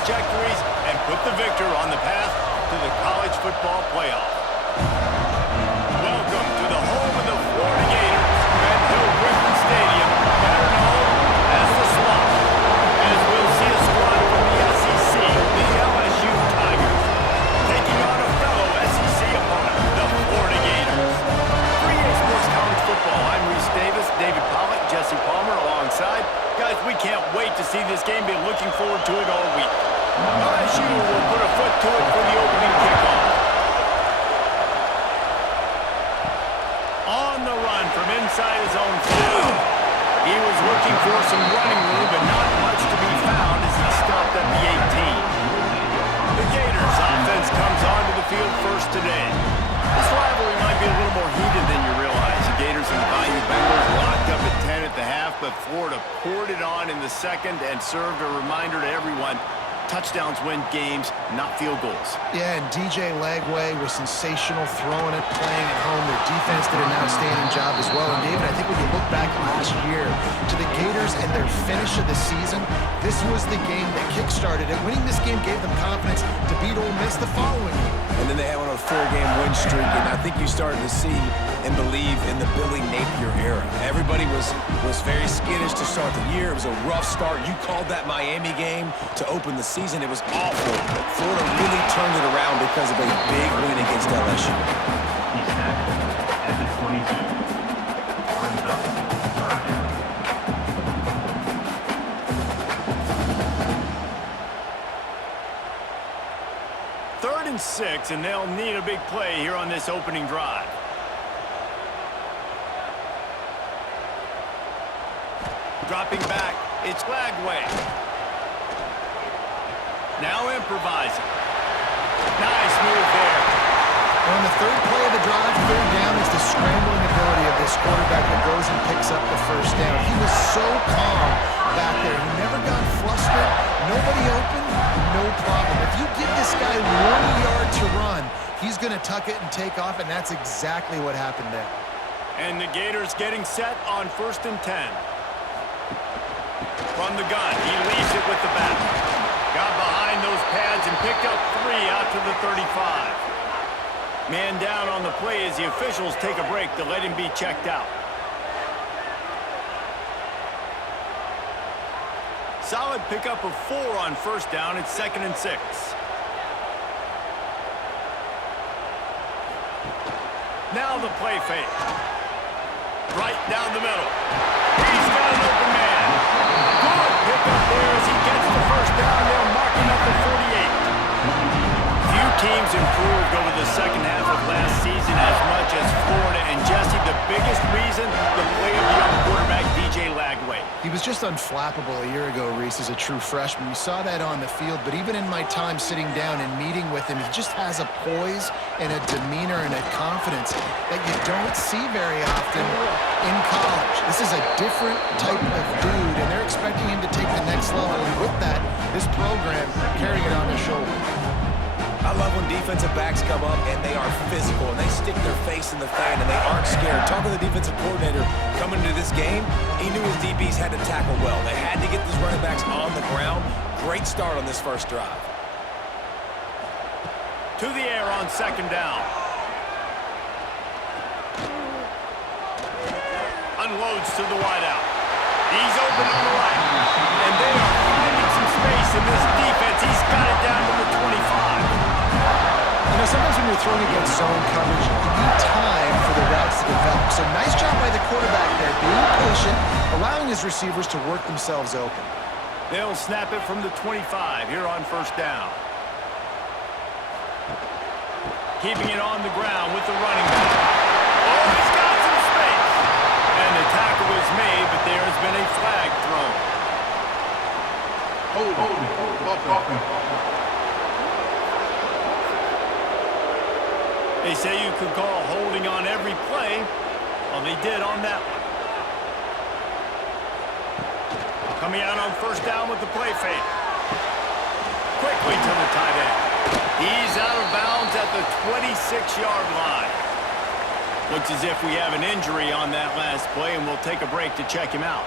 trajectories and put the victor on the path to the college football playoff. Welcome to the home of the Florida Gators, Red Hill Griffin Stadium, better known as the Swamp. As we'll see a squad from the SEC, the LSU Tigers, taking on a fellow SEC opponent, the Florida Gators. 3A Sports College Football, I'm Reese Davis, David Pollock, Jesse Palmer alongside. Guys, we can't wait to see this game. Been looking forward to it all week. LSU will put a foot to it for the opening kickoff. On the run from inside his own 5. He was looking for some running room, but not much to be found as he stopped at the 18. The Gators offense comes onto the field first today. This rivalry might be a little more heated than you realize. The Gators and the Bayou Bengals locked up at 10 at the half, but Florida poured it on in the second and served a reminder to everyone. Touchdowns win games, not field goals. Yeah, and DJ Lagway was sensational throwing it, playing at home. Their defense did an outstanding job as well. And David, I think when you look back last year to the Gators and their finish of the season, this was the game that kick-started it. Winning this game gave them confidence to beat Ole Miss the following week. And then they had on a 4-game win streak, and I think you started to see and believe in the Billy Napier era. Everybody was very skittish to start the year. It was a rough start. You called that Miami game to open the season. It was awful. Florida really turned it around because of a big win against LSU. He's snapped at the 22. Runs up. 3rd and 6, and they'll need a big play here on this opening drive. Dropping back, it's Lagway. Now improvising. Nice move there. On the third play of the drive, 3rd down, is the scrambling ability of this quarterback that goes and picks up the first down. He was so calm back there. He never got flustered. Nobody open, no problem. If you give this guy 1 yard to run, he's going to tuck it and take off, and that's exactly what happened there. And the Gators getting set on 1st and 10. From the gun, he leaves it with the back. Got behind those pads and picked up 3 out to the 35. Man down on the play as the officials take a break to let him be checked out. Solid pickup of 4 on 1st down. It's 2nd and 6. Now the play fake. Right down the middle. He's got an open man. Good pickup there as he gets the 1st down. They'll mark him at the 48. Few teams improved over the second half of last season as much as Florida. And Jesse, the biggest reason, the play of young quarterback DJ Lagway. He was just unflappable a year ago, Reese, as a true freshman. You saw that on the field, but even in my time sitting down and meeting with him, he just has a poise and a demeanor and a confidence that you don't see very often in college. This is a different type of dude, and they're expecting him to take the next level. And with that, this program carrying it on their shoulders. I love when defensive backs come up and they are physical and they stick their face in the fan and they aren't scared. Talk to the defensive coordinator coming into this game. He knew his DBs had to tackle well. They had to get these running backs on the ground. Great start on this first drive. To the air on 2nd down. Unloads to the wideout. He's open on the right. And they are finding some space in this defense. He's got it down to the 25. You know, sometimes when you're throwing against zone coverage, you need time for the routes to develop. So nice job by the quarterback there, being patient, allowing his receivers to work themselves open. They'll snap it from the 25 here on 1st down. Keeping it on the ground with the running back. Oh, he's got some space. And the tackle is made, but there has been a flag thrown. They say you could call holding on every play. Well, they did on that one. Coming out on 1st down with the play fake. Quickly to the tight end. He's out of bounds at the 26-yard line. Looks as if we have an injury on that last play, and we'll take a break to check him out.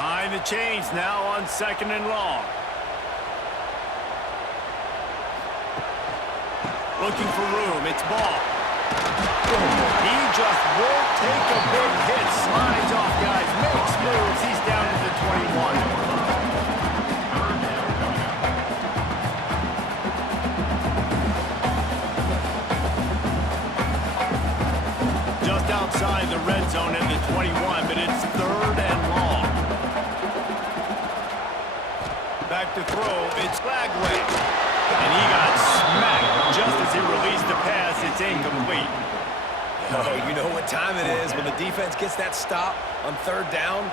Behind the chains now on 2nd and long. Looking for room. It's ball. He just won't take a big hit. Slides off, guys. Makes moves. He's down to the 21. Just outside the red zone in the 21, but it's 3rd and long. Back to throw. It's Flagway. And he got smacked just as he released the pass. It's incomplete. Oh, you know what time it is when the defense gets that stop on 3rd down.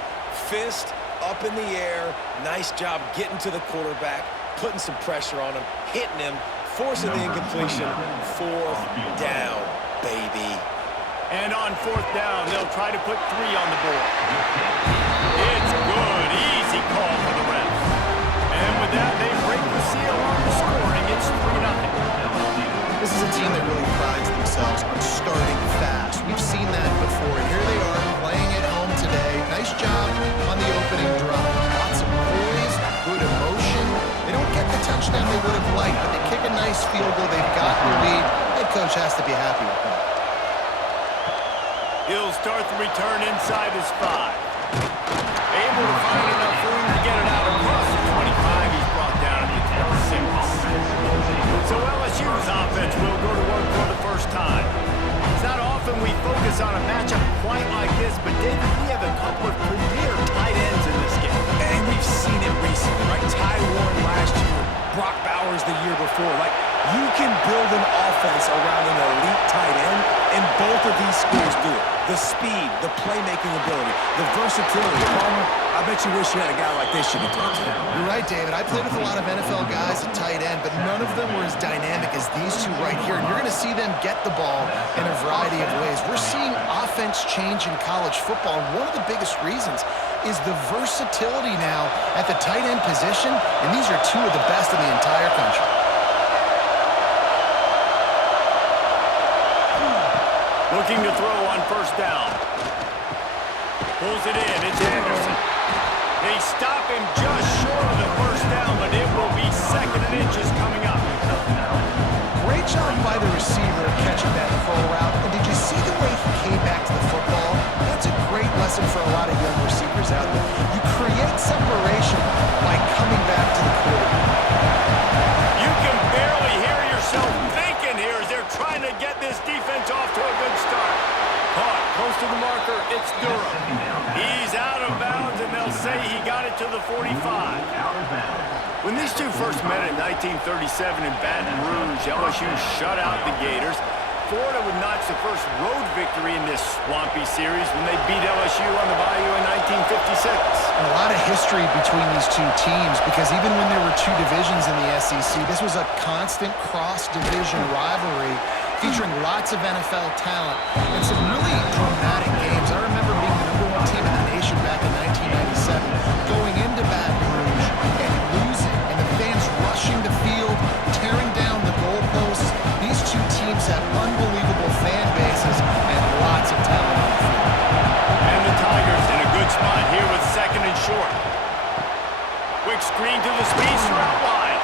Fist up in the air. Nice job getting to the quarterback, putting some pressure on him, hitting him, forcing the incompletion. 4th down, baby. And on 4th down, they'll try to put 3 on the board. It's good. Easy call for the refs. And with that, they break the seal on the scoring. It's 3-0. This is a team that really prides themselves on starting fast. We've seen that before. And here they are playing at home today. Nice job on the opening drive. Lots of poise, good emotion. They don't get the touchdown they would have liked, but they kick a nice field goal. They've got the lead. Head coach has to be happy with that. He'll start the return inside his 5. Able to find enough room to get it out across the 25. He's brought down to the 26. So LSU's offense will go to work for the first time. It's not often we focus on a matchup quite like this, but David, we have a couple of premier tight ends in this game. And we've seen it recently, right? Ty Warren last year, Brock Bowers the year before. Like, you can build an offense around an elite tight end, and both of these schools do it. The speed, the playmaking ability, the versatility. Palmer, I bet you wish you had a guy like this you could talk to. You're right, David. I played with a lot of NFL guys at tight end, but none of them were as dynamic as these two right here. And you're going to see them get the ball in a variety of ways. We're seeing offense change in college football, and one of the biggest reasons is the versatility now at the tight end position, and these are two of the best in the entire country. Looking to throw on 1st down. Pulls it in. It's Anderson. They stop him just short of the 1st down, but it will be 2nd and inches coming up. Great job by the receiver catching that full route. And did you see the way he came back to the football? That's a great lesson for a lot of young receivers out there. You create separation by coming back to the quarterback. You can barely hear yourself thinking here as they're trying to get this defense off to a good start. Caught close to the marker. It's Durham. He's out of bounds, and they'll say he got it to the 45. When these two first met in 1937 in Baton Rouge, LSU shut out the Gators. Florida would notch the first road victory in this swampy series when they beat LSU on the Bayou in 1956. And a lot of history between these two teams, because even when there were two divisions in the SEC, this was a constant cross-division rivalry featuring lots of NFL talent and some really dramatic games. I remember being the #1 team in the nation back in 1997, going into Baton Rouge and losing, and the fans rushing the field, tearing down the goalposts. These two teams have unbelievable fan bases and lots of talent on the field. And the Tigers in a good spot here with 2nd and short. Quick screen to the speedster out wide.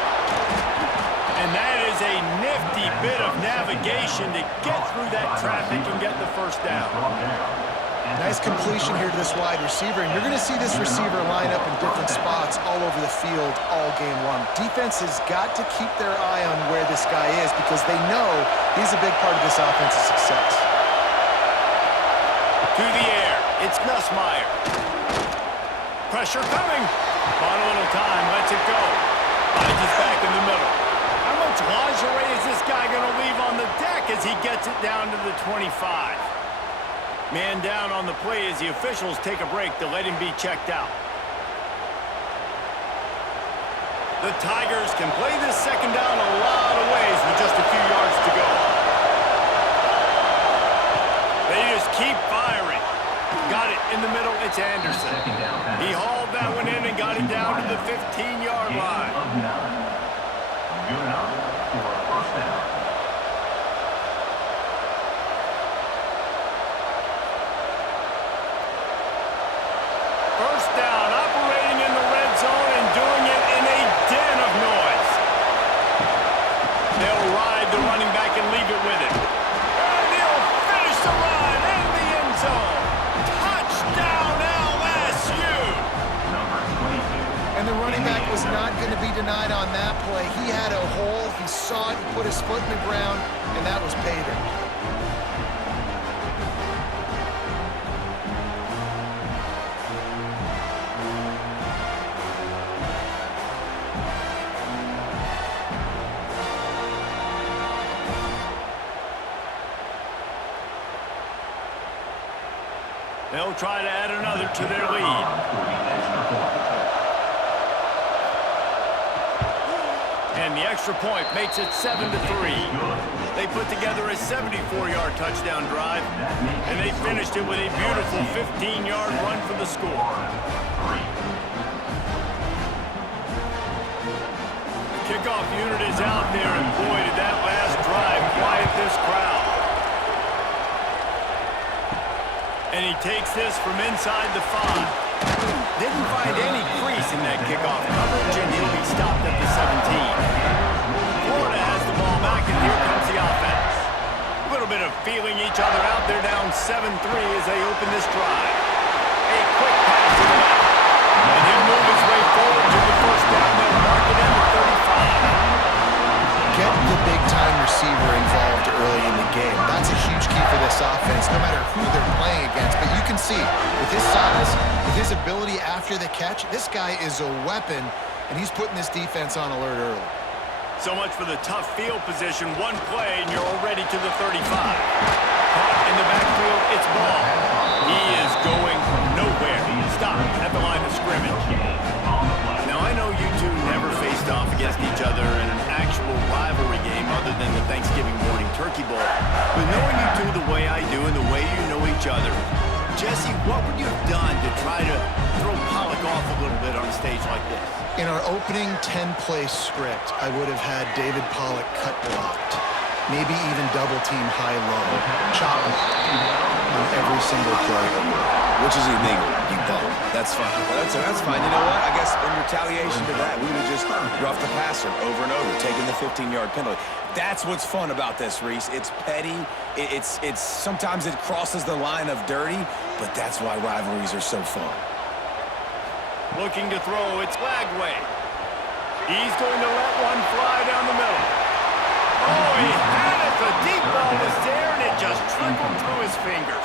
And that is a nifty bit of navigation to get through that traffic and get the 1st down. Nice completion here to this wide receiver, and you're going to see this receiver line up in different spots all over the field all game long. Defense has got to keep their eye on where this guy is because they know he's a big part of this offense's success. To the air, it's Nussmeier. Pressure coming. Bought a little time, lets it go. Finds it back in the middle. How much lingerie is this guy going to leave on the deck as he gets it down to the 25? Man down on the play as the officials take a break to let him be checked out. The Tigers can play this 2nd down a lot of ways with just a few yards to go. They just keep firing. Got it in the middle. It's Anderson. He hauled that one in and got it down to the 15-yard line. Good enough for a 1st down. First down, be denied on that play. He had a hole, he saw it, he put his foot in the ground, and that was pay dirt. They'll try to add another to their lead. And the extra point makes it 7-3. They put together a 74-yard touchdown drive, and they finished it with a beautiful 15-yard run for the score. The kickoff unit is out there, and boy, did that last drive quiet this crowd. And he takes this from inside the 5. Didn't find any crease in that kickoff coverage, and he'll be stopped at the 17. Florida has the ball back, and here comes the offense. A little bit of feeling each other out. They're down 7-3 as they open this drive. A quick pass to the left. And he'll move his way forward to the first down. They'll mark it in at 35. Get the big-time receiver involved early in the game. That's a huge key for this offense, no matter who they're playing against. But you can see, with his size, with his ability after the catch, this guy is a weapon, and he's putting this defense on alert early. So much for the tough field position. One play, and you're already to the 35. Caught in the backfield, it's ball. He is going nowhere. Stop at the line of scrimmage. Now, I know you two never faced off against each other in an actual rivalry game other than the Thanksgiving morning turkey bowl. But knowing you two the way I do and the way you know each other, Jesse, what would you have done to try to throw Pollock off a little bit on a stage like this? In our opening 10-play script, I would have had David Pollock cut blocked. Maybe even double-team high-low, chop blocked on every single play. Which is illegal, you bum. That's fine. That's fine. You know what? I guess in retaliation to that, we would have just roughed the passer over and over, taking the 15-yard penalty. That's what's fun about this, Reese. It's petty. It's sometimes it crosses the line of dirty, but that's why rivalries are so fun. Looking to throw, it's Lagway. He's going to let one fly down the middle. Oh, he had it. The deep ball was there, and it just trickled through his fingers.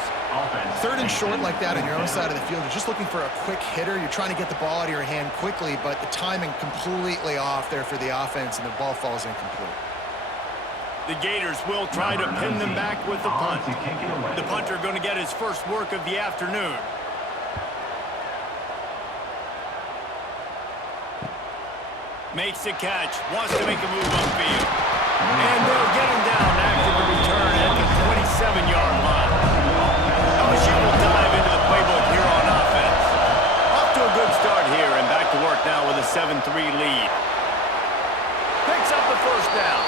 Third and short like that on your own side of the field, you're just looking for a quick hitter. You're trying to get the ball out of your hand quickly, but the timing completely off there for the offense, and the ball falls incomplete. The Gators will try to pin them back with the punt. The punter going to get his first work of the afternoon. Makes the catch, wants to make a move upfield. And they'll get him down after the return at the 27-yard line. LSU will dive into the playbook here on offense. Off to a good start here, and back to work now with a 7-3 lead. Picks up the first down.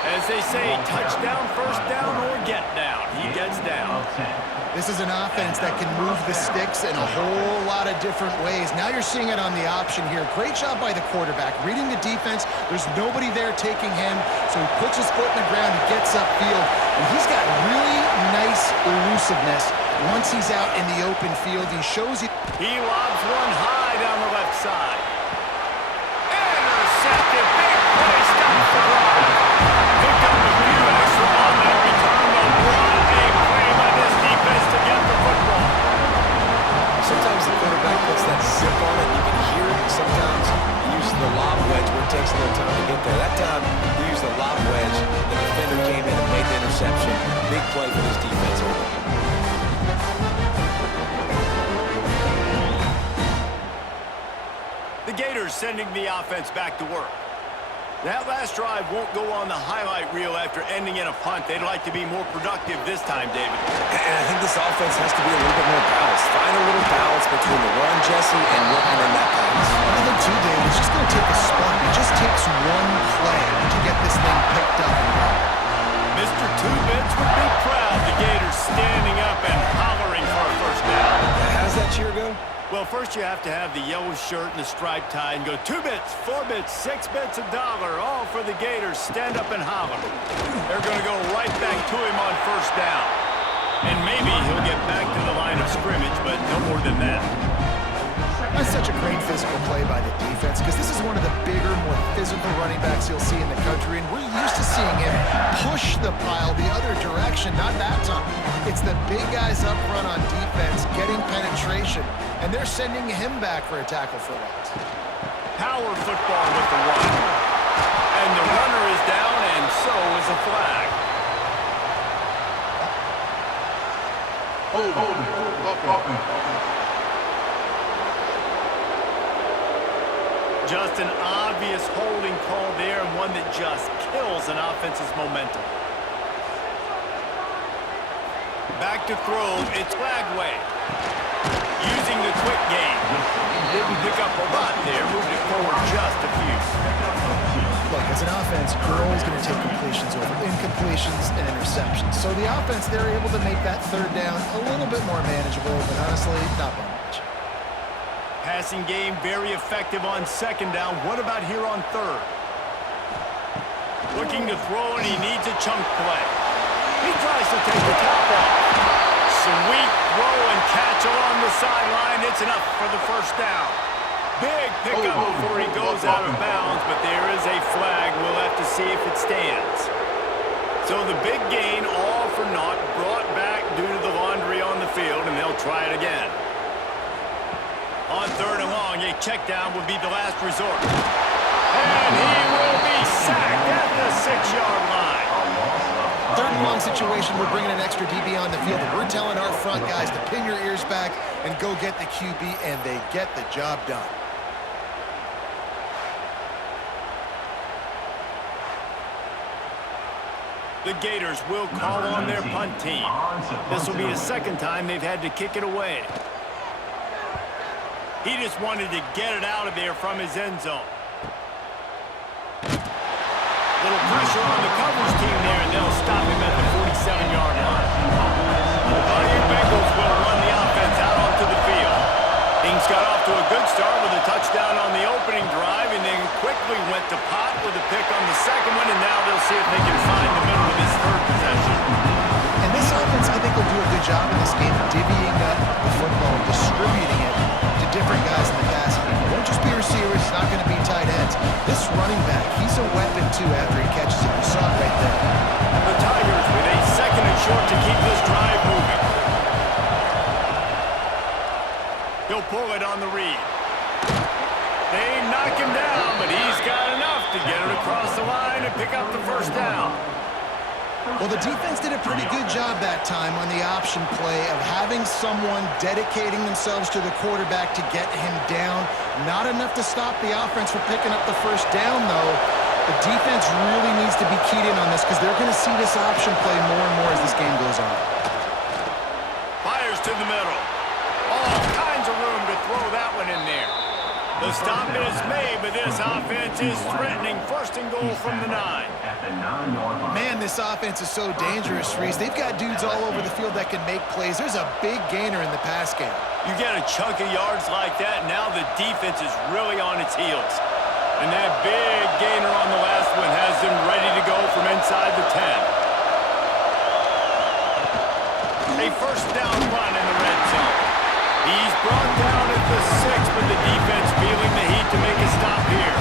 As they say, touchdown, first down, or get down. He gets down. This is an offense that can move the sticks in a whole lot of different ways. Now you're seeing it on the option here. Great job by the quarterback. Reading the defense, there's nobody there taking him, so he puts his foot in the ground, he gets upfield, and he's got really nice elusiveness once he's out in the open field. He shows you. He lobs one high down the left side. Intercepted. Big play. Stop the run. Picked up a few extra on that return. What a play by this defense to get the football. Sometimes the quarterback puts that zip on it. You can hear it. Sometimes he uses the lob wedge where it takes a little time to get there. That time he used the lob wedge. The defender came in and made the interception. Big play for this defense. The Gators sending the offense back to work. That last drive won't go on the highlight reel after ending in a punt. They'd like to be more productive this time, David. And I think this offense has to be a little bit more balanced. Find a little balance between the run, Jesse, and working in that pass. I think, too, Dave, it's just going to take a spark. It just takes one play to get this thing picked up and going. Mr. Two-Bits would be proud. The Gators standing up and hollering for a first down. How does that cheer go? Well, first you have to have the yellow shirt and the striped tie and go 2 bits, 4 bits, 6 bits, $1, all for the Gators. Stand up and holler. They're going to go right back to him on first down. And maybe he'll get back to the line of scrimmage, but no more than that. That's such a great physical play by the defense because this is one of the bigger, more physical running backs you'll see in the country, and we're used to seeing him push the pile the other direction. Not that time. It's the big guys up front on defense getting penetration, and they're sending him back for a tackle for loss. Power football with the run. And the runner is down, and so is a flag. Just an obvious holding call there, and one that just kills an offense's momentum. Back to throw, it's flag way. Using the quick game. Didn't pick up a lot there, moving it forward just a few. Look, as an offense, you're always going to take completions over incompletions and interceptions. So the offense, they're able to make that third down a little bit more manageable, but honestly, not by much. Passing game very effective on second down. What about here on third? Looking to throw, and he needs a chunk play. He tries to take the top off. Sweet throw and catch along the sideline. It's enough for the first down. Big pickup before he goes out of bounds, but there is a flag. We'll have to see if it stands. So the big gain, all for naught, brought back due to the laundry on the field, and they'll try it again. On third and long, a check down would be the last resort. And he will be sacked at the 6-yard line. Third and long situation, we're bringing an extra DB on the field, and we're telling our front guys to pin your ears back and go get the QB, and they get the job done. The Gators will call on their punt team. This will be the second time they've had to kick it away. He just wanted to get it out of there from his end zone. Little pressure on the coverage team there, and they'll stop him at the 47-yard line. The Pioneer Bengals will run the offense out onto the field. Things got off to a good start with a touchdown on the opening drive, and then quickly went to pot with a pick on the second one, and now they'll see if they can find the middle of this third possession. And this offense, I think, will do a good job in this game of divvying up the football, distributing it to different guys in the passing game. It won't just be receivers, it's not going to be tight ends. This running back, he's a weapon, too, after he catches it. You saw it right there. The Tigers with a second and short to keep this drive moving. He'll pull it on the read. They knock him down, but he's got enough to get it across the line and pick up the first down. Well, the defense did a pretty good job that time on the option play of having someone dedicating themselves to the quarterback to get him down. Not enough to stop the offense from picking up the first down, though. The defense really needs to be keyed in on this because they're going to see this option play more and more as this game goes on. Fires to the middle. All kinds of room to throw that one in there. The stop is made, but this offense is threatening first and goal from the 9. Man, this offense is so dangerous, Reese. They've got dudes all over the field that can make plays. There's a big gainer in the pass game. You get a chunk of yards like that, now the defense is really on its heels. And that big gainer on the last one has them ready to go from inside the 10. A first down run in the red zone. He's brought down at the 6, but the defense feeling the heat to make a stop here.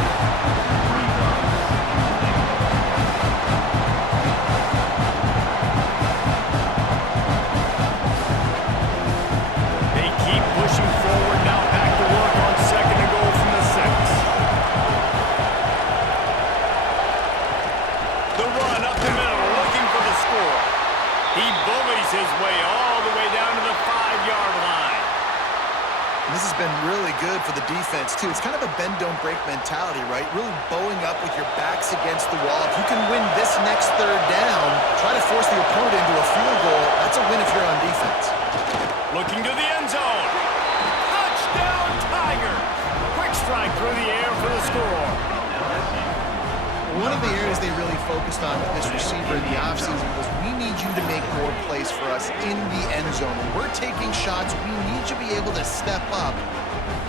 They keep pushing forward, now back to work on second and goal from the 6. The run up the middle, looking for the score. He bullies his way all the way down to the 5-yard line. This has been really good for the defense, too. It's kind of a bend-don't-break mentality, right? Really bowing up with your backs against the wall. If you can win this next third down, try to force the opponent into a field goal. That's a win if you're on defense. Looking to the end zone. Touchdown, Tigers! Quick strike through the air for the score. One of the areas they really focused on with this receiver in the offseason was we need you to make more plays for us in the end zone. When we're taking shots, we need you to be able to step up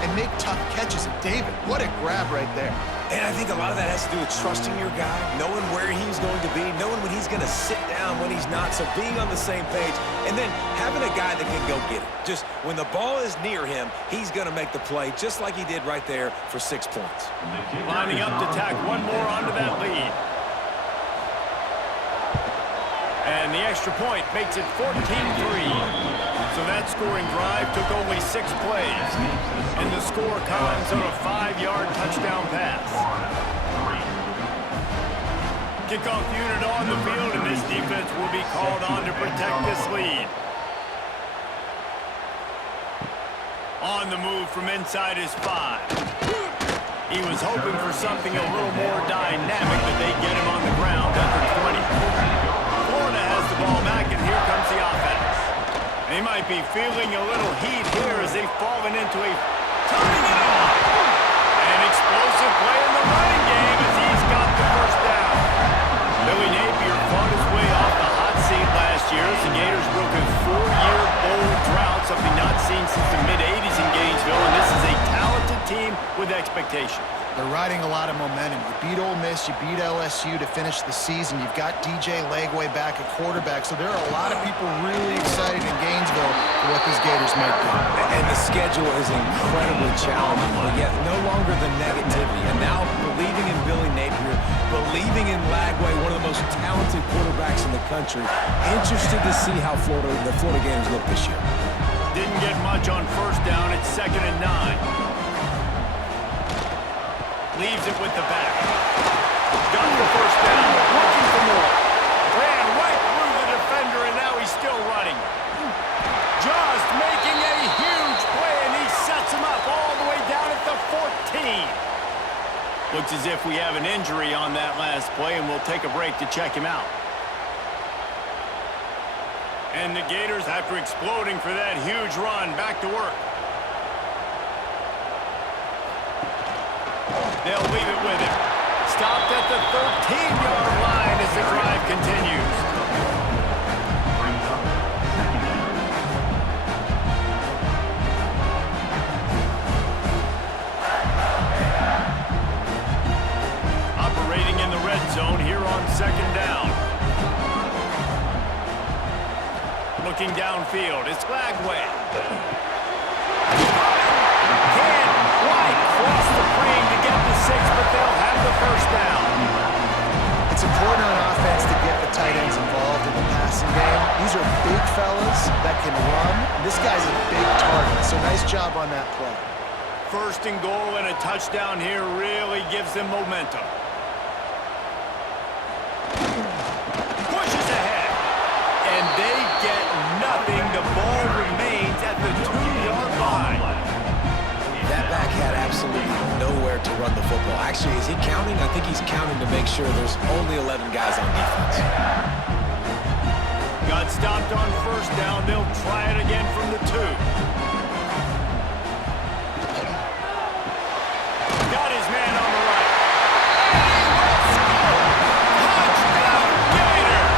and make tough catches. And David, what a grab right there. And I think a lot of that has to do with trusting your guy, knowing where he's going to be, knowing when he's going to sit down, when he's not, so being on the same page, and then having a guy that can go get it. Just when the ball is near him, he's going to make the play, just like he did right there for 6 points. Lining up to tack one more onto that lead. And the extra point makes it 14-3. So that scoring drive took only 6 plays. And the score comes on a 5-yard touchdown pass. Kickoff unit on the field, and this defense will be called on to protect this lead. On the move from inside his 5. He was hoping for something a little more dynamic, but they get him on the ground at the 20. Florida has the ball back, and here comes the offense. They might be feeling a little heat here as they've fallen into a turning it on. An explosive play in the running game as he's got the first down. Billy Napier fought his way off the hot seat last year as the Gators broke a 4-year bowl drought, something not seen since the mid-'80s in Gainesville, and this is a talented team with expectations. They're riding a lot of momentum. You beat Ole Miss, you beat LSU to finish the season. You've got DJ Legway back at quarterback, so there are a lot of people really excited in Gainesville for what these Gators might do. And the schedule is incredibly challenging, but yet no longer the negativity. And now believing in Billy Napier, believing in Lagway, one of the most talented quarterbacks in the country. Interested to see how the Florida Gators look this year. Didn't get much on first down. It's 2nd and 9. Leaves it with the back. Got the first down. Looking for more. Ran right through the defender, and now he's still running. Just making a huge play, and he sets him up all the way down at the 14. Looks as if we have an injury on that last play, and we'll take a break to check him out. And the Gators, after exploding for that huge run, back to work. They'll leave it with him. Stopped at the 13-yard line as the drive continues. Operating in the red zone here on 2nd down. Looking downfield, it's Lagway. Can't quite cross the frame to get the 6, but they'll have the first down. It's important on offense to get the tight ends involved in the passing game. These are big fellas that can run. This guy's a big target, so nice job on that play. 1st and goal and a touchdown here really gives them momentum. Pushes ahead, and they get nothing. The ball remains at the 2-yard line. That back had absolutely nowhere to run the football. Actually, is he counting? I think he's counting to make sure there's only 11 guys on defense. Got stopped on first down. They'll try it again from the 2. Got his man on the right. And he will score! Touchdown, Gators!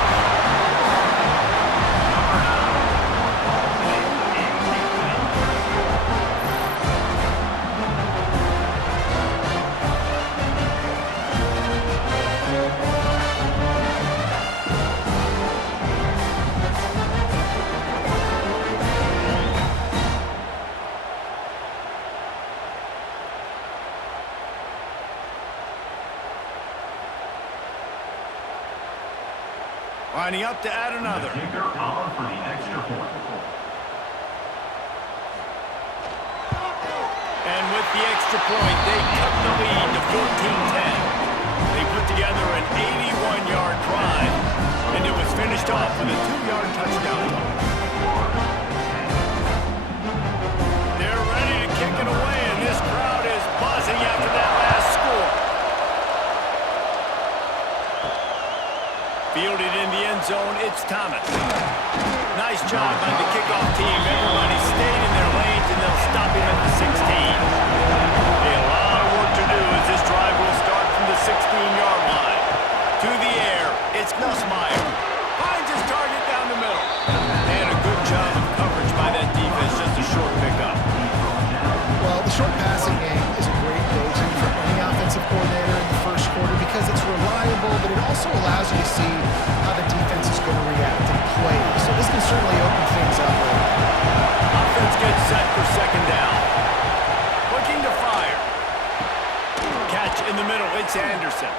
Lining up to add another. Kicker on for the extra point. And with the extra point, they cut the lead to 14-10. They put together an 81-yard drive, and it was finished off with a 2-yard touchdown. They're ready to kick it away, and this crowd is buzzing after that last score. Fielded in the end zone, it's Thomas. Nice job by the kickoff team. Everybody stayed in their lanes, and they'll stop him at the 16. A lot of work to do as this drive will start from the 16-yard line. To the air, it's Nussmeier. Finds his target down the middle. And a good job of coverage by that defense, just a short pickup. Well, the short passing game is a great go-to for any offensive coordinator. see how the defense is going to react and play. So this can certainly open things up. Offense gets set for second down. Looking to fire. Catch in the middle. It's Anderson.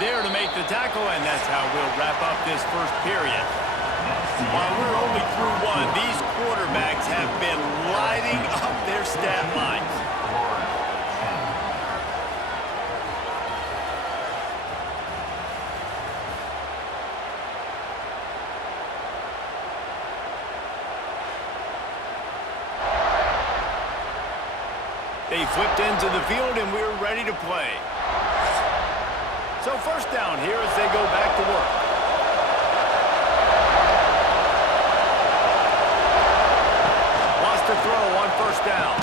There to make the tackle, and that's how we'll wrap up this first period. While we're only through one, these quarterbacks have been lighting up their stat lines. They flipped into the field, and we're ready to play. So first down here as they go back to work. Lost to throw on first down.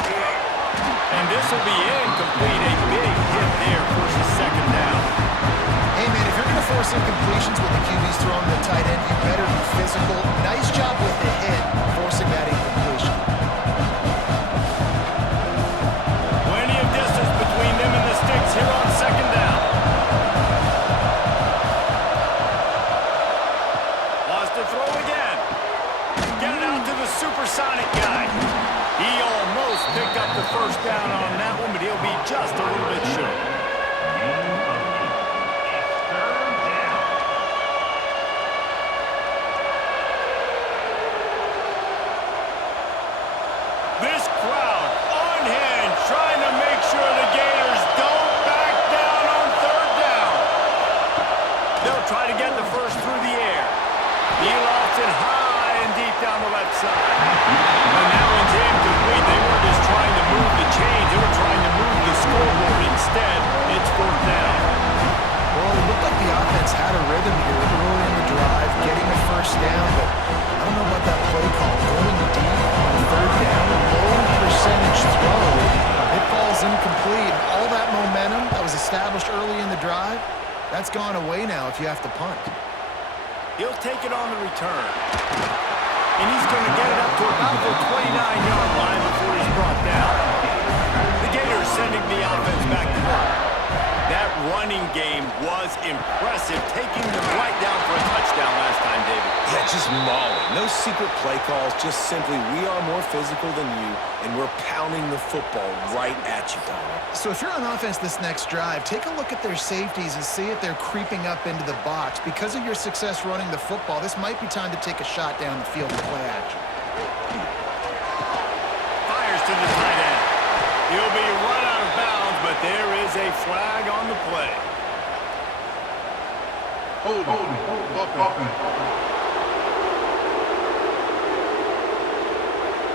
And this will be incomplete. A big hit there, forces second down. Hey, man, if you're going to force incompletions with the QBs throwing the tight end, you better be physical. Nice job with the hit, forcing that incompletion. Plenty of distance between them and the sticks here on second down. Lost to throw again. Get it out to the supersonic guy. He almost picked up the first down on that one, but he'll be just a little bit short. This crowd unhinged, trying to make sure the Gators don't back down on third down. They'll try to get the first through the air. He lofts it high and deep down the left side. And that one's incomplete. They weren't just trying to move the chains. They were trying to move the scoreboard. Instead, it's fourth down. Well, it looked like the offense had a rhythm here early in the drive, getting the first down, but I don't know about that play call. Going deep on third down, low percentage throw, it falls incomplete. All that momentum that was established early in the drive, that's gone away now if you have to punt. He'll take it on the return. And he's going to get it up to about the 29-yard line before he's brought down. The Gators sending the offense back to work. That running game was impressive, taking them right down for a touchdown last time, David. Yeah, just mauling. No secret play calls, just simply we are more physical than you, and we're pounding the football right at you, Donald. So if you're on offense this next drive, take a look at their safeties and see if they're creeping up into the box. Because of your success running the football, this might be time to take a shot down the field and play action. Fires to the tight end. He'll be run out of bounds, but there is a flag on the play.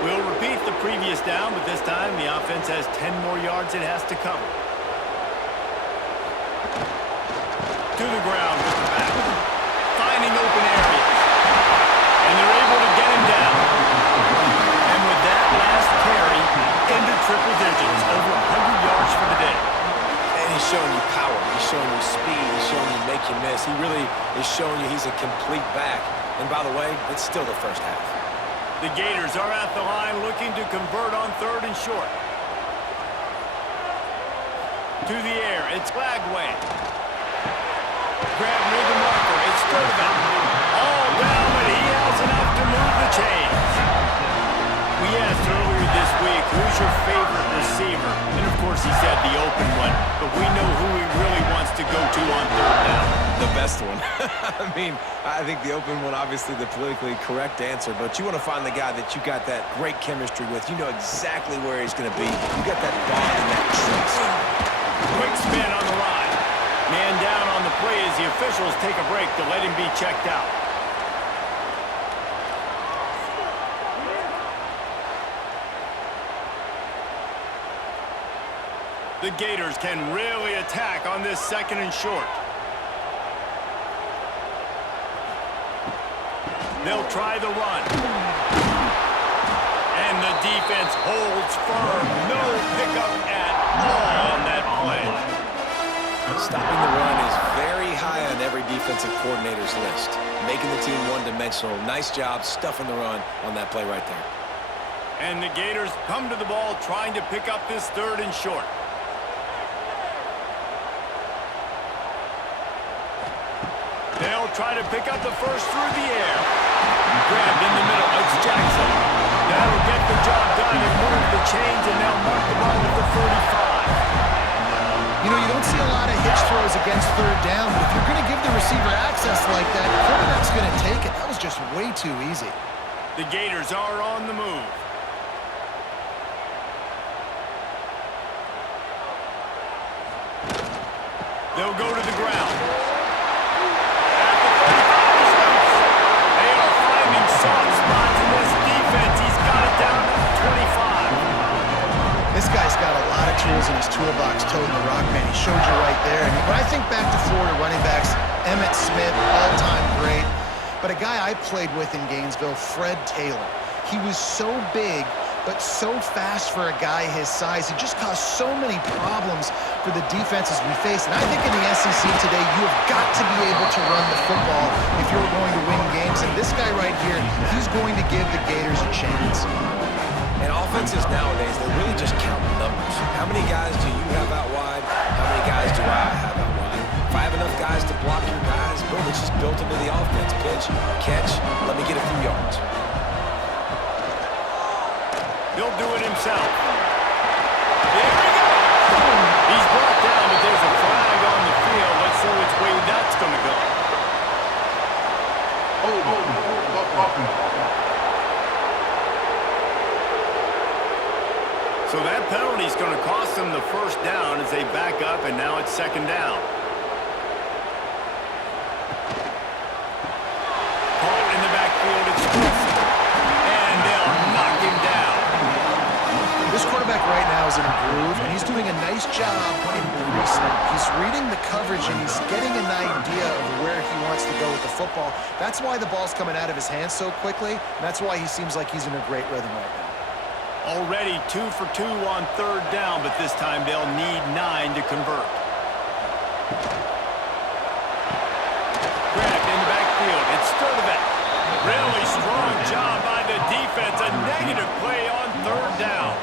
We'll repeat the previous down, but this time the offense has 10 more yards it has to cover. To the ground with the back. Finding open areas. And they're able to get him down. And with that last carry, into triple digits, over 100 yards for the day. And he's showing you power. He's showing you speed. He's showing you make you miss. He really is showing you he's a complete back. And by the way, it's still the first half. The Gators are at the line looking to convert on third and short. To the air, it's Flagway. Grab near the marker, it's Sturtevant. All down, but he has enough to move the chains. We asked earlier this week, who's your favorite receiver? And of course he said the open one, but we know who he really wants to go to on third down. The best one. I mean, I think the open one, obviously the politically correct answer, but you want to find the guy that you got that great chemistry with. You know exactly where he's going to be. You got that bond and that trust. Quick spin on the line. Man down on the play as the officials take a break to let him be checked out. The Gators can really attack on this second and short. They'll try the run. And the defense holds firm. No pickup at all on that play. Stopping the run is very high on every defensive coordinator's list. Making the team one-dimensional. Nice job stuffing the run on that play right there. And the Gators come to the ball trying to pick up this third and short. They'll They'll try to pick up the first through the air. Grabbed in the middle. It's Jackson. That'll get the job done and move the chains, and they'll mark the ball at the 35. You know, you don't see a lot of hitch throws against third down, but if you're going to give the receiver access like that, the quarterback's going to take it. That was just way too easy. The Gators are on the move. They'll go to the ground. At the 35 is loose. They are finding soft spots in this defense. He's got it down to the 25. This guy's got a lot of tools in his toolbox toting the rock, man. He showed you right there. And when I think back to Florida running backs, Emmitt Smith, all-time great. But a guy I played with in Gainesville, Fred Taylor. He was so big, but so fast for a guy his size. He just caused so many problems for the defenses we face. And I think in the SEC today, you have got to be able to run the football if you're going to win games. And this guy right here, he's going to give the Gators a chance. And offenses nowadays, they really just count numbers. How many guys do you have out wide? How many guys do I have out wide? If I have enough guys to block your guys, boom, it's just built into the offense. Pitch, catch, let me get a few yards. He'll do it himself. There we go. He's brought down, but there's a flag on the field. Let's see which way that's going to go. So that penalty is going to cost them the first down as they back up, and now it's second down. Caught in the backfield, it's Wilson. And they'll knock him down. This quarterback right now is in a groove, and he's doing a nice job in pre-snap. He's reading the coverage, and he's getting an idea of where he wants to go with the football. That's why the ball's coming out of his hands so quickly, and that's why he seems like he's in a great rhythm right now. Already 2 for 2 on third down, but this time they'll need 9 to convert. Grabbed in the backfield. It's Sturdivant. Really strong job by the defense. A negative play on third down.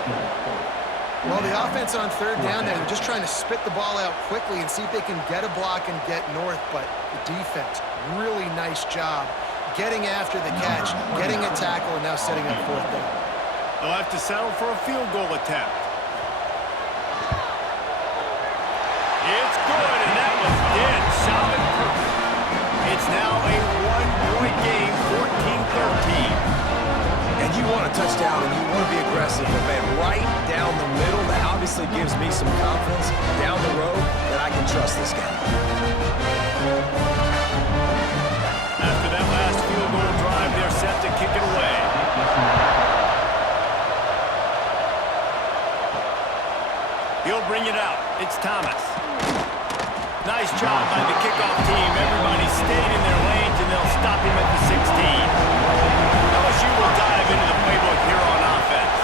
Well, the offense on third down there, they're just trying to spit the ball out quickly and see if they can get a block and get north, but the defense, really nice job getting after the catch, getting a tackle, and now setting up fourth down. They'll have to settle for a field goal attempt. It's good, and that was dead solid perfect. It's now a one-point game, 14-13. And you want a touchdown and you want to be aggressive, but man, right down the middle, that obviously gives me some confidence down the road that I can trust this guy. After that last field goal drive, they're set to kick it away. He'll bring it out. It's Thomas. Nice job by the kickoff team. Everybody stayed in their lanes, and they'll stop him at the 16. LSU will dive into the playbook here on offense.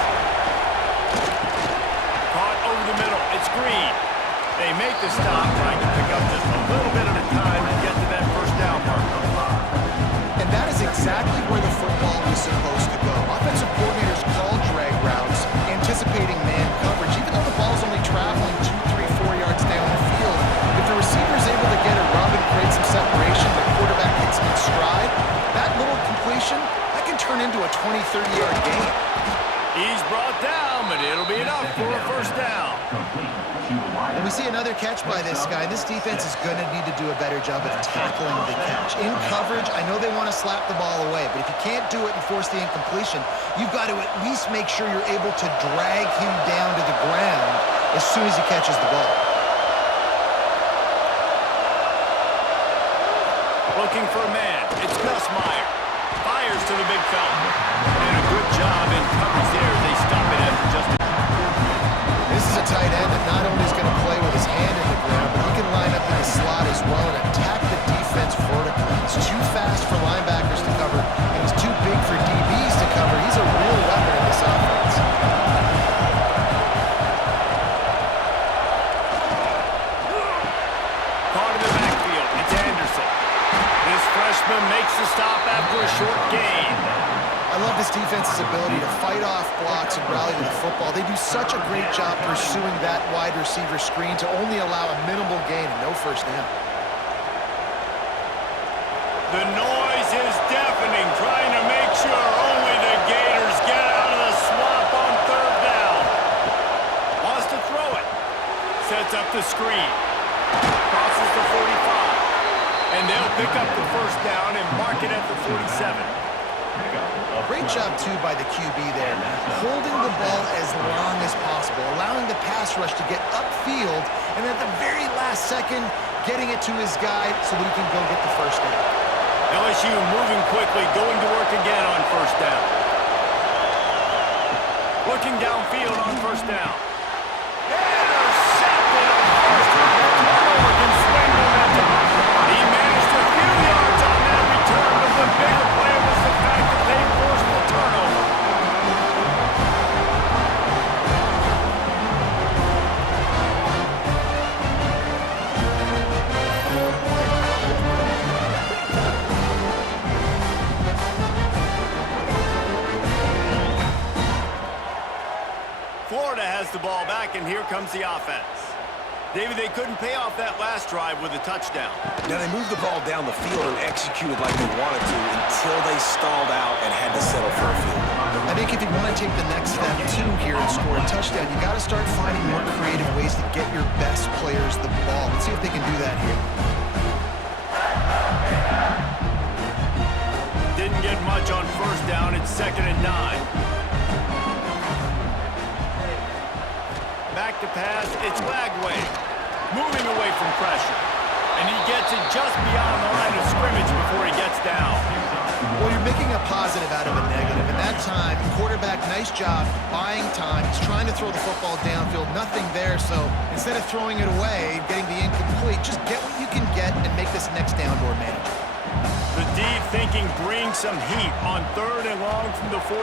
Caught over the middle. It's Green. They make the stop, trying to pick up just a little bit at a time to get to that first down mark. And that is exactly where the football was supposed to go. Offensive coordinators call drag routes, anticipating man coverage, even though the ball's only traveling 2, 3, 4 yards down the field. If the receiver is able to get a rub and create some separation, the quarterback hits him in stride, that little completion, that can turn into a 20, 30-yard gain. He's brought down, but it'll be enough for a first down. And we see another catch by this guy. This defense is going to need to do a better job of tackling the catch. In coverage, I know they want to slap the ball away, but if you can't do it and force the incompletion, you've got to at least make sure you're able to drag him down to the ground as soon as he catches the ball. Looking for a man. It's Gus Meyer. Fires to the big fella. And a good job in coverage there. They stop it after just a... This is a tight end that not only is going to play with his hand in the ground, but he can line up in the slot as well and attack the defense vertically. He's too fast for linebackers to cover, and he's too big for DBs to cover. He's a real weapon in this offense. Caught in the backfield. It's Anderson. This freshman makes the stop after a short gain. I love this defense's ability to fight off blocks and rally to the football. They do such a great job pursuing that wide receiver screen to only allow a minimal gain and no first down. The noise is deafening, trying to make sure only the Gators get out of the swamp on third down. Wants to throw it. Sets up the screen. Crosses the 45. And they'll pick up the first down and mark it at the 47. Great job, too, by the QB there. Holding the ball as long as possible, allowing the pass rush to get upfield, and at the very last second, getting it to his guy so that he can go get the first down. LSU moving quickly, going to work again on first down. Looking downfield on first down. Intercepted on first down. Turnover can swing momentum. He managed a few yards on that return, but the bigger play was the fact that they forced the turnover. Florida has the ball back, and here comes the offense. David, they couldn't pay off that last drive with a touchdown. Now, they moved the ball down the field and executed like they wanted to until they stalled out and had to settle for a field goal. I think if you want to take the next step, too, here and score a touchdown, you got to start finding more creative ways to get your best players the ball. Let's see if they can do that here. Didn't get much on first down. It's 2nd and 9. Back to pass, it's Lagway. Moving away from pressure. And he gets it just beyond the line of scrimmage before he gets down. Well, you're making a positive out of a negative. And that time, quarterback, nice job, buying time. He's trying to throw the football downfield, nothing there. So instead of throwing it away, getting the incomplete, just get what you can get and make this next down more manageable. The deep thinking brings some heat on 3rd and long from the 44.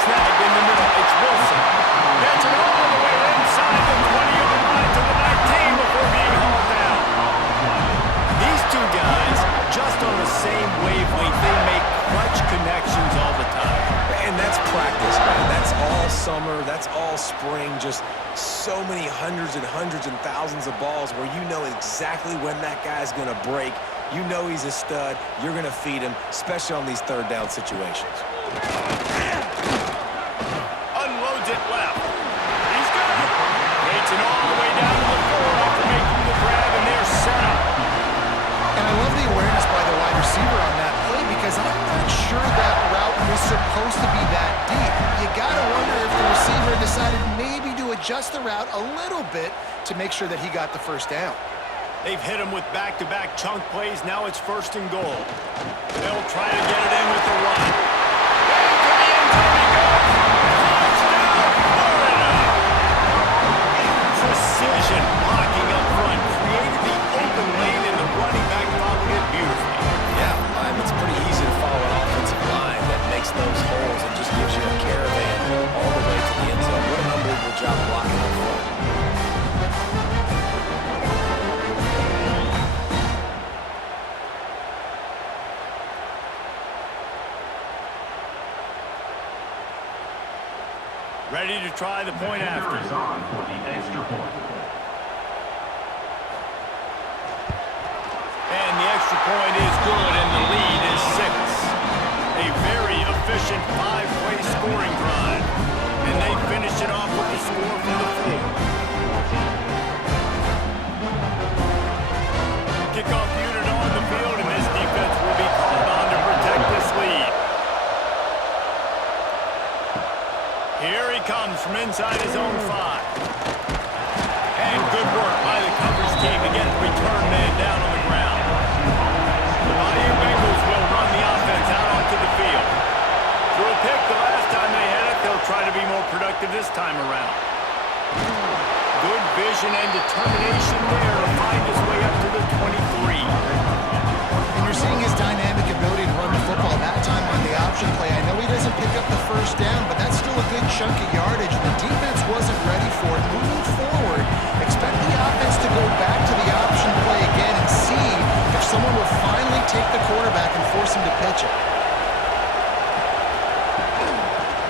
Snagged in the middle, it's Wilson. Gets it all the way inside the 20-yard line to the 19 before being hauled down. These two guys, just on the same wavelength, they make clutch connections all the time. And that's practice, man. That's all summer. That's all spring. Just so many hundreds and thousands of balls where you know exactly when that guy's going to break. You know he's a stud. You're going to feed him, especially on these third down situations. Unloads it left. He's got it. Takes it all the way down to the 4 after making the grab, and they're set up. And I love the awareness by the wide receiver on that play because I'm not sure that route was supposed to be that deep. You got to wonder if the receiver decided maybe to adjust the route a little bit to make sure that he got the first down. They've hit him with back-to-back chunk plays. Now it's 1st and goal. They'll try to get it in with the run. Into the end zone he goes. Touchdown, Florida! Precision blocking up front created the open lane, and the running back followed it beautifully. Yeah, it's pretty easy to follow an offensive line that makes those holes and just gives you a caravan all the way to the end zone. What an unbelievable job blocking up front. Ready to try the point after. Is on for the extra point. And the extra point is good, and the lead is 6. A very efficient 5-play scoring drive. And they finish it off with the score from the 4. Kickoff unit on the field, and this defense will be called on to protect this lead. Here he comes from inside his own 5. And good work by the coverage team to get the return man down on the ground. The Bayou Bengals will run the offense out onto the field. Threw a pick the last time they had it. They'll try to be more productive this time around. Good vision and determination there to find his way up to the 23. And you're seeing his dynamic ability to run the football that time on the option play. I know he doesn't pick up the first down, but that's still a good chunk of yardage, and the defense wasn't ready for it. Moving forward, expect the offense to go back to the option play again and see if someone will finally take the quarterback and force him to pitch it.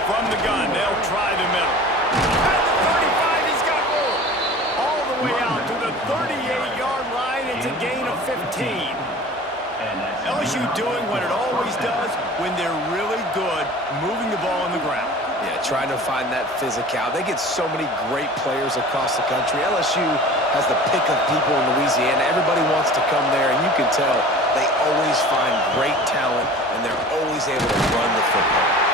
From the gun, they'll try the middle. At the 35, he's got room. All the way out to the 38-yard line. It's a gain of 4. 15. LSU doing what it always does when they're really good, moving the ball on the ground. Yeah, trying to find that physical. They get so many great players across the country. LSU has the pick of people in Louisiana. Everybody wants to come there, and you can tell they always find great talent, and they're always able to run the football.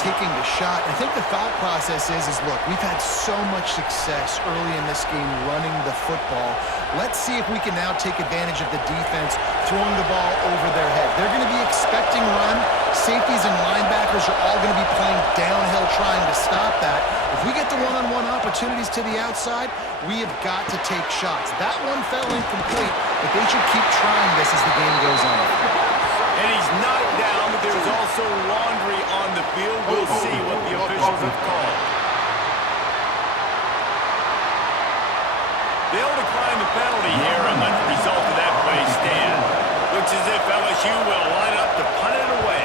Taking the shot. I think the thought process is look, we've had so much success early in this game running the football. Let's see if we can now take advantage of the defense throwing the ball over their head. They're going to be expecting run. Safeties and linebackers are all going to be playing downhill trying to stop that. If we get the one-on-one opportunities to the outside, we have got to take shots. That one fell incomplete, but they should keep trying this as the game goes on. And he's knocked down, but there's also laundry on the field. We'll see what the officials have called. They'll decline the penalty here and let the result of that play stand. Looks as if LSU will line up to punt it away.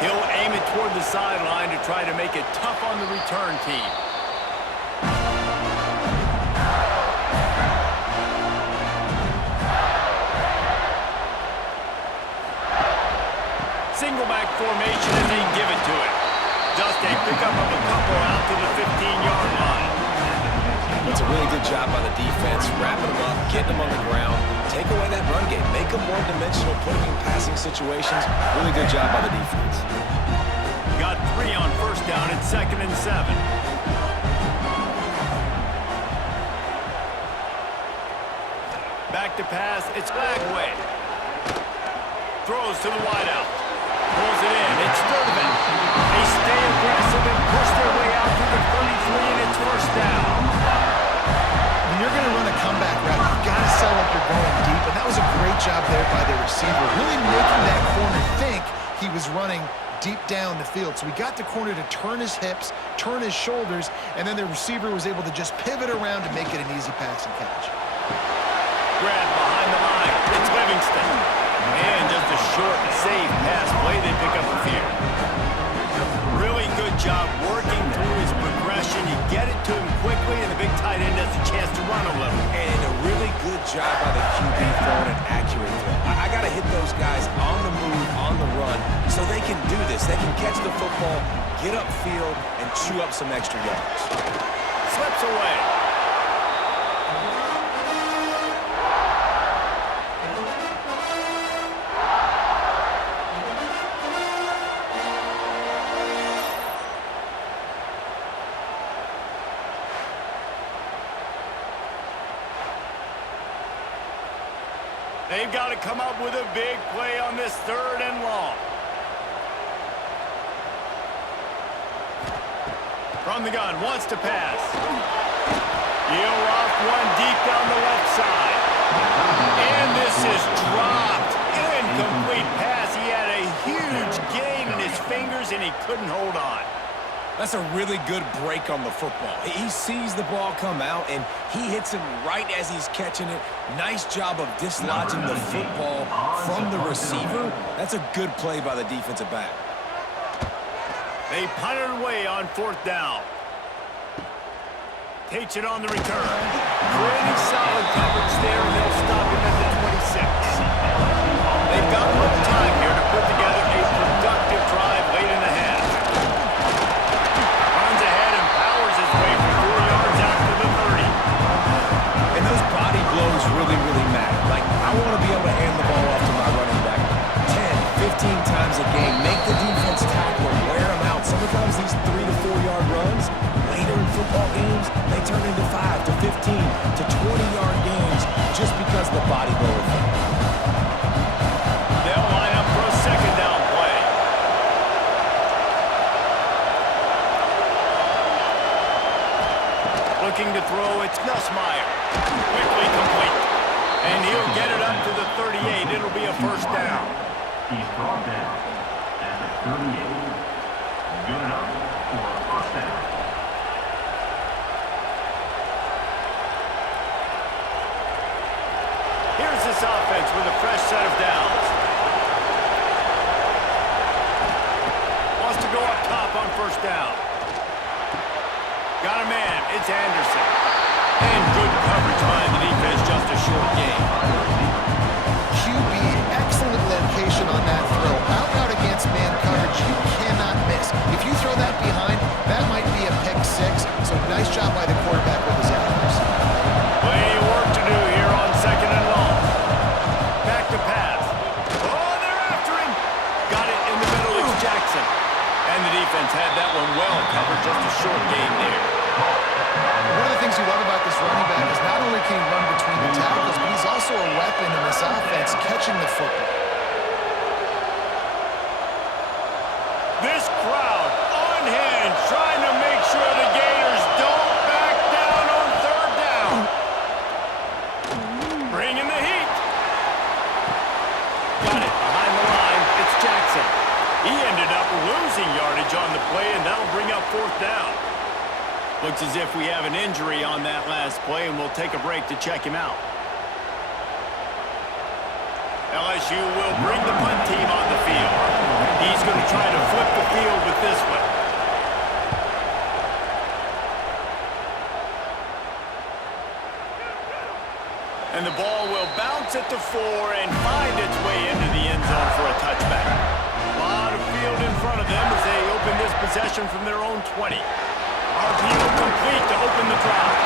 He'll aim it toward the sideline to try to make it tough on the return team. Single back formation, and they give it to it. Just a pickup of a couple out to the 15-yard line. It's a really good job by the defense, wrapping them up, getting them on the ground, take away that run game, make them one-dimensional, put them in passing situations. Really good job by the defense. Got 3 on first down at 2nd and 7. Back to pass, it's Bagway. Throws to the wideout. Pulls it in. It's Sturtevant. They stay aggressive and push their way out to the 33, and it's first down. When you're going to run a comeback route, you've got to sell like you're going deep, and that was a great job there by the receiver, really making that corner think he was running deep down the field. So we got the corner to turn his hips, turn his shoulders, and then the receiver was able to just pivot around to make it an easy pass and catch. Grab behind the line. It's Livingston. And just a short, safe pass play, they pick up a few. Really good job working through his progression. You get it to him quickly, and the big tight end has a chance to run a little. And a really good job by the QB throwing an accurate throw. I got to hit those guys on the move, on the run, so they can do this. They can catch the football, get upfield, and chew up some extra yards. Slips away. They've got to come up with a big play on this 3rd and long. From the gun, wants to pass. He'll rock one deep down the left side. And this is dropped. Incomplete pass. He had a huge gain in his fingers, and he couldn't hold on. That's a really good break on the football. He sees the ball come out, and he hits him right as he's catching it. Nice job of dislodging the football from the receiver. That's a good play by the defensive back. They punt it away on 4th down. Takes it on the return. Pretty solid coverage there, and they'll stop him at the 26. They've got a little time here to put together a productive drive late in the half. Runs ahead and powers his way for 4 yards out to the 30. And those body blows really, really matter. Like, I want to be able to hand the ball off to my running back 10, 15 times a game. Make the defense tackle him, wear him out. Sometimes these 3 to 4 yard runs, later in football games, they turn into 5 to 15 to 20-yard games just because of the body blow effect. They'll line up for a 2nd down play. Looking to throw, it's Nussmeier. Quickly complete. first down. He's brought down at the 38. Good enough for a first down. Here's this offense with a fresh set of downs. Wants to go up top on first down. Got a man. It's Anderson. And good coverage by the defense, just a short gain. QB, excellent location on that throw. Out against man coverage, you cannot miss. If you throw that behind, that might be a pick six. So nice job by the quarterback with his accuracy. Plenty of work to do here on second and long. Back to pass. Oh, they're after him. Got it in the middle. It's Jackson. And the defense had that one well covered. Just a short gain there. One of the things you love about this running back is not only can he run between the tackles, but he's also a weapon in this offense, catching the football. This crowd on hand trying to make sure the Gators don't back down on third down. Bringing the heat. Got it behind the line. It's Jackson. He ended up losing yardage on the play, and that'll bring up fourth down. Looks as if we have an injury on that last play, and we'll take a break to check him out. LSU will bring the punt team on the field. He's going to try to flip the field with this one. And the ball will bounce at the 4 and find its way into the end zone for a touchback. A lot of field in front of them as they open this possession from their own 20. RPO complete to open the drive.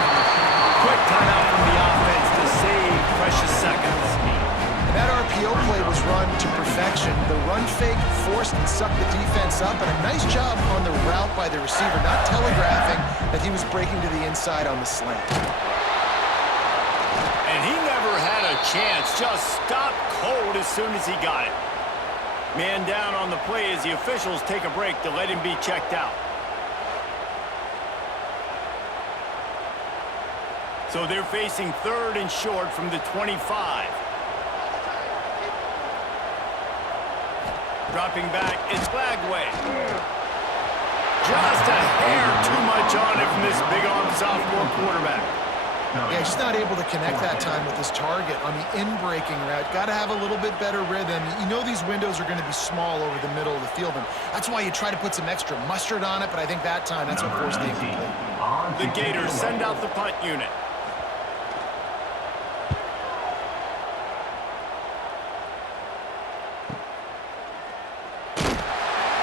Quick timeout from the offense to save precious seconds. And that RPO play was run to perfection. The run fake forced and sucked the defense up, and a nice job on the route by the receiver, not telegraphing that he was breaking to the inside on the slant. And he never had a chance, just stopped cold as soon as he got it. Man down on the play as the officials take a break to let him be checked out. So they're facing third and short from the 25. Dropping back, it's Flagway. Just a hair too much on it from this big-armed sophomore quarterback. Yeah, just not able to connect that time with his target on the in-breaking route. Got to have a little bit better rhythm. You know these windows are going to be small over the middle of the field, and that's why you try to put some extra mustard on it, but I think that time that's what forced the incomplete. The Gators send out the punt unit.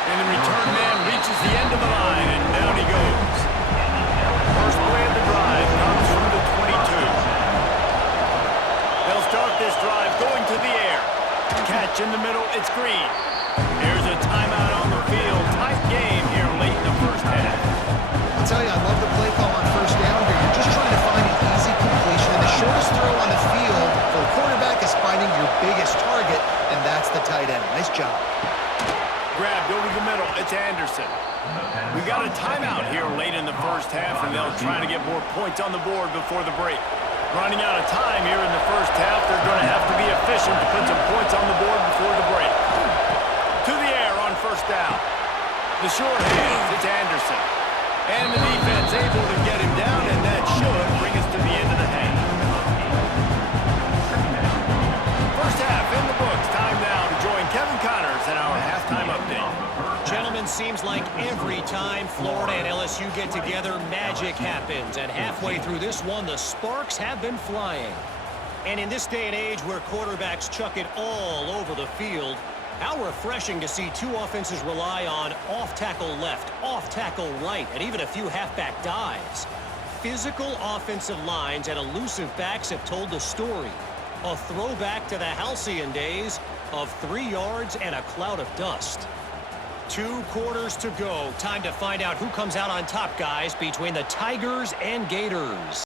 And the return man reaches the end of the line, and down he goes. First play of the drive comes from the 22. They'll start this drive going to the air. Catch in the middle, it's Green. Here's a timeout on the field. Tight game here late in the first half. I'll tell you, I love the play call on first down here. You're just trying to find an easy completion, and the shortest throw on the field for a quarterback is finding your biggest target, and that's the tight end. Nice job. Grabbed over the middle, it's Anderson. We got a timeout here late in the first half, and they'll try to get more points on the board before the break. Running out of time here in the first half, they're going to have to be efficient to put some points on the board before the break. To the air on first down. The short hands, it's Anderson. And the defense able to get him down, and that should bring us to the end of the half. First half in the books. Time now to join Kevin Connors in our halftime update. Gentlemen, seems like every time Florida and LSU get together, magic happens. And halfway through this one, the sparks have been flying. And in this day and age where quarterbacks chuck it all over the field, how refreshing to see two offenses rely on off-tackle left, off-tackle right, and even a few halfback dives. Physical offensive lines and elusive backs have told the story. A throwback to the halcyon days of 3 yards and a cloud of dust. 2 quarters to go. Time to find out who comes out on top, guys, between the Tigers and Gators.